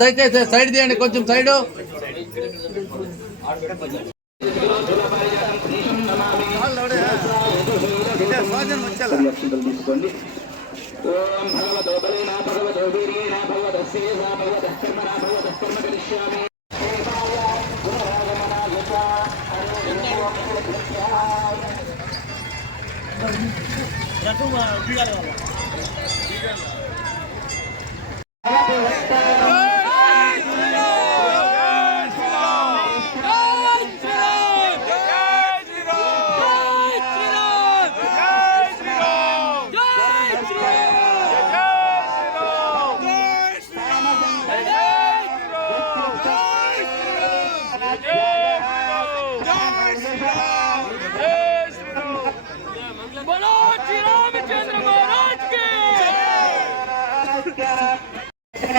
దయచేసి సైడ్ తీయండి కొంచెం సైడ్. తీసుకోండి 这么热闹了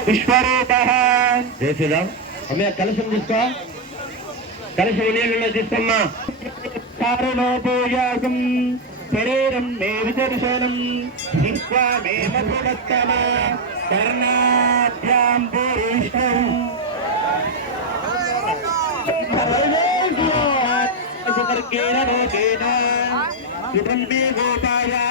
విశ్వరూప. జయశ్రీరామ్ అమ్మ కలశం తీసుకో. కలశం నీళ్ళలో తీసుకోమ్మా. కారణోపూజాసం శరీరం మే విదర్శనం. హిత్వా మే మధురత్తమ. కర్ణాభ్యాం పూరిష్టం. సువర్గేణ లోకేన శుభం మే గోపాయ.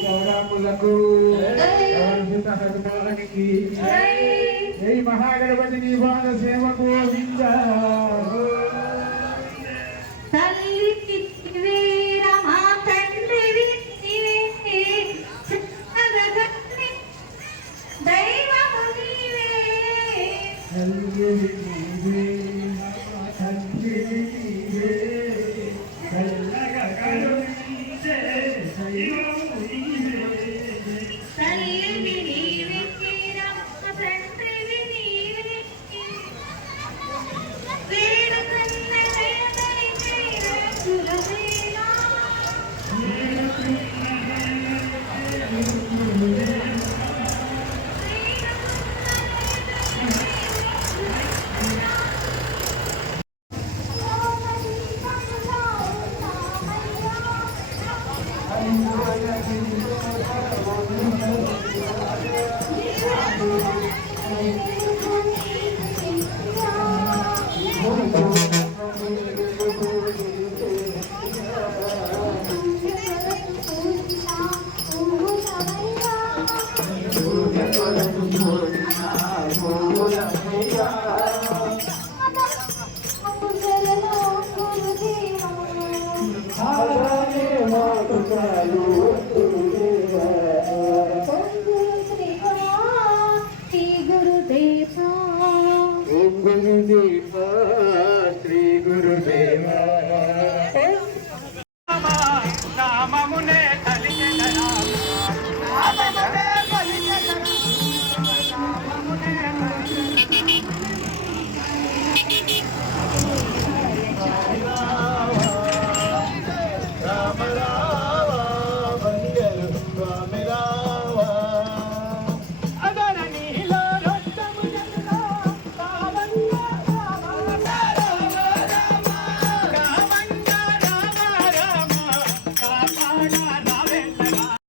శ్రీకృష్ణులకు శ్రీరాములకు మహాగణపతి సేవకు కులవేలా గురుదేవా ఓం గురుదేవ శ్రీ గురుదేవ. నామమునే కలిగిన నామమునే